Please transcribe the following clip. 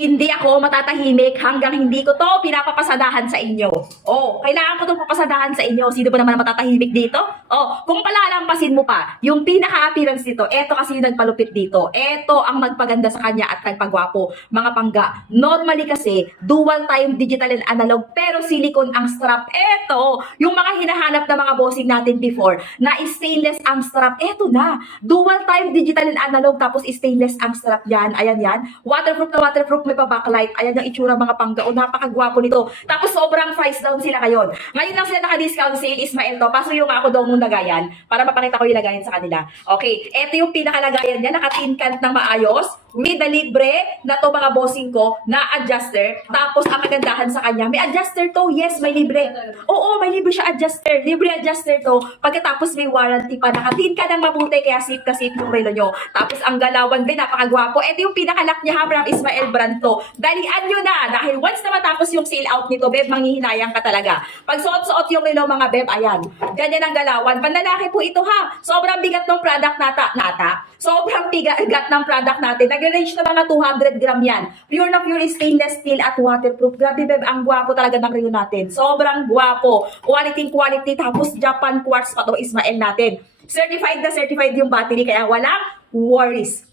Hindi ako matatahimik hanggang hindi ko to pinapapasadahan sa inyo. Oh, kailangan ko itong papasadahan sa inyo. Sino ba naman ang matatahimik dito? Oh, kung palalampasin mo pa, yung pinaka-appearance nito, eto kasi yung nagpalupit dito. Eto ang nagpaganda sa kanya at nagpagwapo. Mga pangga, normally kasi, dual time digital and analog, pero silicone ang strap. Eto, yung mga hinahanap na mga bossing natin before, na stainless ang strap. Eto na, dual time digital and analog, tapos stainless ang strap yan. Ayan yan. Waterproof na waterproof, may pa-backlight. Ayan yung itsura mga panggao. Napakagwapo nito. Tapos sobrang price down sila ngayon. Ngayon lang sila naka-discount sale, Ismael to. Paso yung ako daw mong lagayan para mapakita ko yung lagayan sa kanila. Okay, ito yung pinakalagayan niya. Naka-tin can ng maayos. With the libre na to mga bossing ko na adjuster. Tapos ang kagandahan sa kanya, may adjuster to. Yes, may libre. Oo, may libre siya adjuster. Libre adjuster to. Pagkatapos may warranty pa. Naka-tin ka ng mabuti kaya safe na safe yung relo nyo. Tapos ang galawan din, napakagwapo. Ito yung pinakalock niya ha, from Ismael brand to. Dalian nyo na. Dahil once na matapos yung sale out nito, beb, manghihinayang ka talaga. Pag suot-suot yung relo mga beb, ayan. Ganyan ang galawan. Panlalaki po ito ha. Sobrang bigat ng product nata. Sobrang bigat ng product natin. Nag-range na mga 200 gram yan. Pure na pure stainless steel at waterproof. Grabe beb, ang gwapo talaga ng relo natin. Sobrang gwapo. Quality. Tapos Japan quartz pa to Ismael natin. Certified na certified yung battery kaya walang worries.